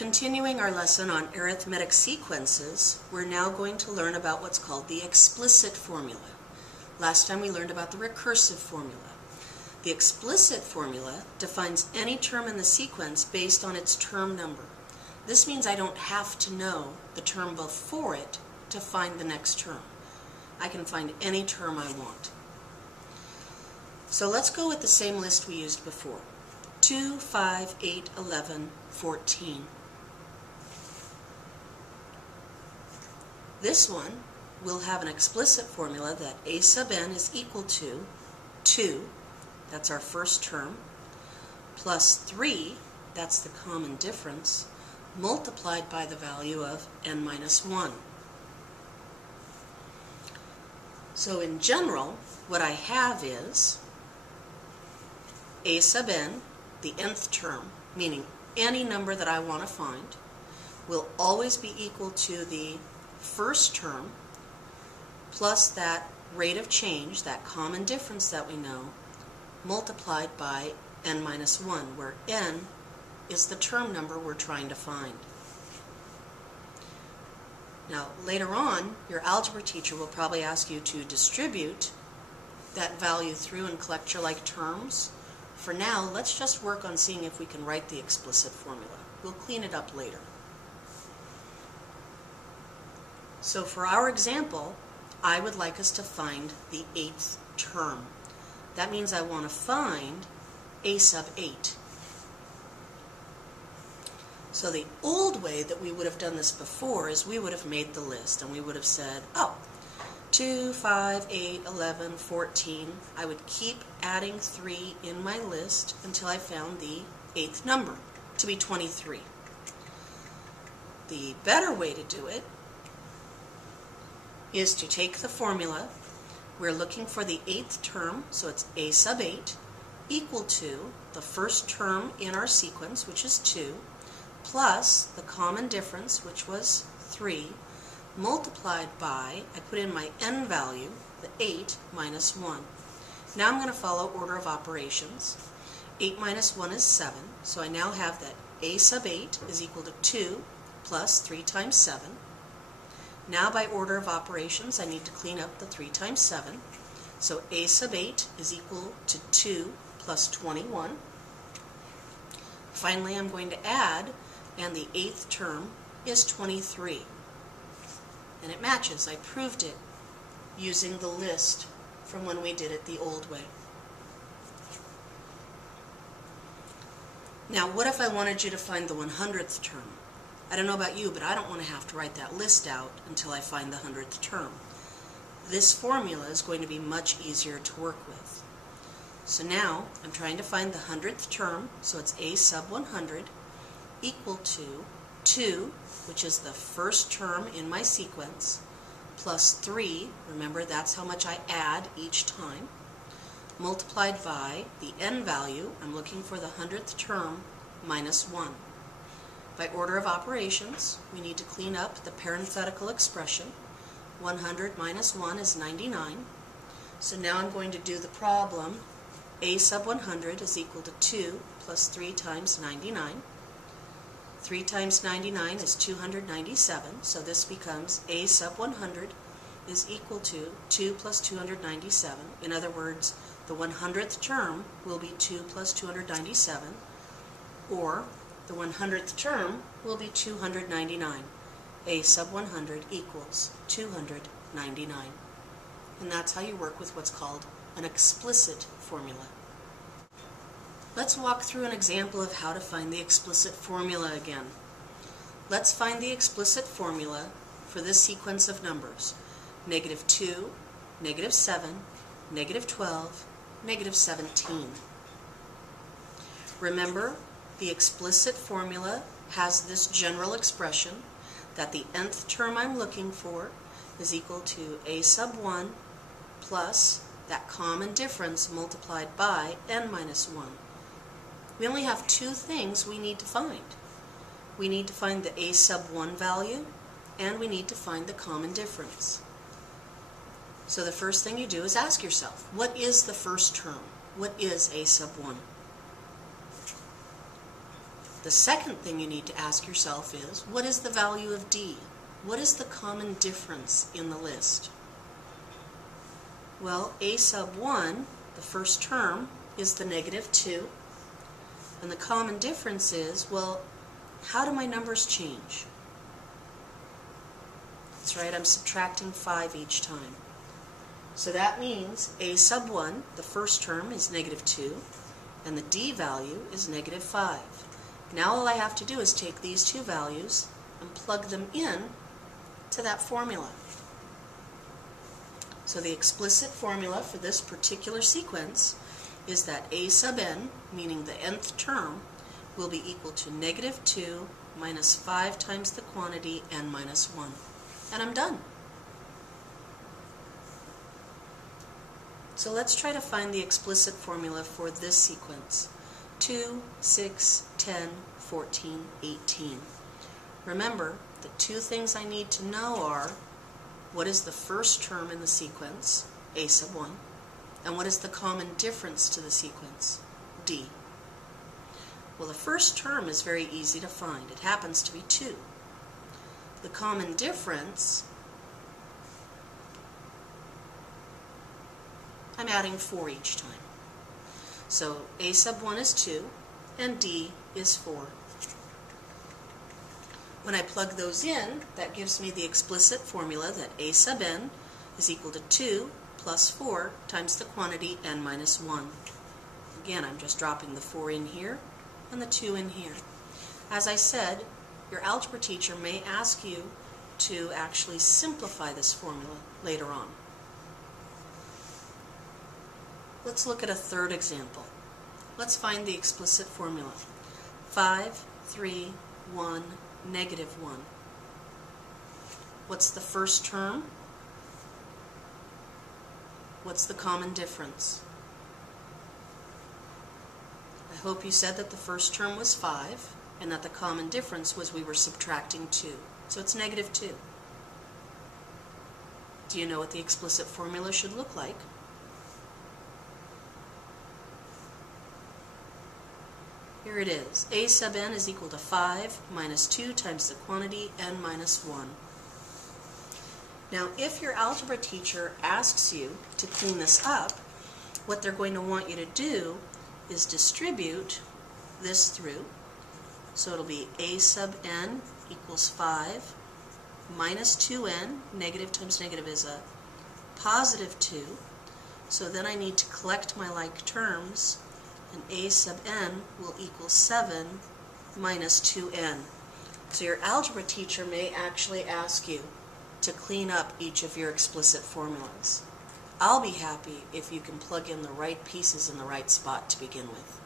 Continuing our lesson on arithmetic sequences, we're now going to learn about what's called the explicit formula. Last time we learned about the recursive formula. The explicit formula defines any term in the sequence based on its term number. This means I don't have to know the term before it to find the next term. I can find any term I want. So let's go with the same list we used before. 2, 5, 8, 11, 14. This one will have an explicit formula that a sub n is equal to 2, that's our first term, plus 3, that's the common difference, multiplied by the value of n minus 1. So in general, what I have is a sub n, the nth term, meaning any number that I want to find, will always be equal to the first term plus that rate of change, that common difference that we know, multiplied by n minus 1, where n is the term number we're trying to find. Now, later on, your algebra teacher will probably ask you to distribute that value through and collect your like terms. For now, let's just work on seeing if we can write the explicit formula. We'll clean it up later. So for our example, I would like us to find the 8th term. That means I want to find a sub 8. So the old way that we would have done this before is we would have made the list and we would have said, oh, 2, 5, 8, 11, 14. I would keep adding 3 in my list until I found the 8th number to be 23. The better way to do it is to take the formula. We're looking for the 8th term, so it's a sub 8, equal to the first term in our sequence, which is 2, plus the common difference, which was 3, multiplied by, I put in my n value, the 8 minus 1. Now I'm going to follow order of operations. 8 minus 1 is 7, so I now have that a sub 8 is equal to 2 plus 3 times 7. Now by order of operations, I need to clean up the 3 times 7. So a sub 8 is equal to 2 plus 21. Finally, I'm going to add, and the 8th term is 23. And it matches. I proved it using the list from when we did it the old way. Now, what if I wanted you to find the 100th term? I don't know about you, but I don't want to have to write that list out until I find the 100th term. This formula is going to be much easier to work with. So now I'm trying to find the 100th term, so it's a sub 100 equal to 2, which is the first term in my sequence, plus 3, remember that's how much I add each time, multiplied by the n value, I'm looking for the 100th term, minus 1. By order of operations, we need to clean up the parenthetical expression. 100 minus 1 is 99. So now I'm going to do the problem. A sub 100 is equal to 2 plus 3 times 99. 3 times 99 is 297, so this becomes a sub 100 is equal to 2 plus 297. In other words, the 100th term will be 2 plus 297, or the 100th term will be 299. A sub 100 equals 299. And that's how you work with what's called an explicit formula. Let's walk through an example of how to find the explicit formula again. Let's find the explicit formula for this sequence of numbers. -2, -7, -12, -17. Remember, the explicit formula has this general expression that the nth term I'm looking for is equal to a sub 1 plus that common difference multiplied by n minus 1. We only have 2 things we need to find. We need to find the a sub 1 value, and we need to find the common difference. So the first thing you do is ask yourself, what is the first term? What is a sub 1? The second thing you need to ask yourself is, what is the value of D? What is the common difference in the list? Well, A sub 1, the first term, is the -2. And the common difference is, well, how do my numbers change? That's right, I'm subtracting 5 each time. So that means A sub 1, the first term, is -2, and the D value is -5. Now all I have to do is take these two values and plug them in to that formula. So the explicit formula for this particular sequence is that A sub n, meaning the nth term, will be equal to -2 minus 5 times the quantity n minus 1. And I'm done. So let's try to find the explicit formula for this sequence. 2, 6, 10, 14, 18. Remember, the two things I need to know are, what is the first term in the sequence, A sub 1, and what is the common difference to the sequence, D. Well, the first term is very easy to find. It happens to be 2. The common difference, I'm adding 4 each time. So A sub 1 is 2, and D is 4. When I plug those in, that gives me the explicit formula that A sub n is equal to 2 plus 4 times the quantity n minus 1. Again, I'm just dropping the 4 in here and the 2 in here. As I said, your algebra teacher may ask you to actually simplify this formula later on. Let's look at a third example. Let's find the explicit formula. 5, 3, 1, -1. What's the first term? What's the common difference? I hope you said that the first term was 5 and that the common difference was we were subtracting 2. So it's -2. Do you know what the explicit formula should look like? Here it is. A sub n is equal to 5 minus 2 times the quantity n minus 1. Now, if your algebra teacher asks you to clean this up, what they're going to want you to do is distribute this through. So it'll be A sub n equals 5 minus 2n, negative times negative is a positive 2. So then I need to collect my like terms, and A sub n will equal 7 minus 2n. So your algebra teacher may actually ask you to clean up each of your explicit formulas. I'll be happy if you can plug in the right pieces in the right spot to begin with.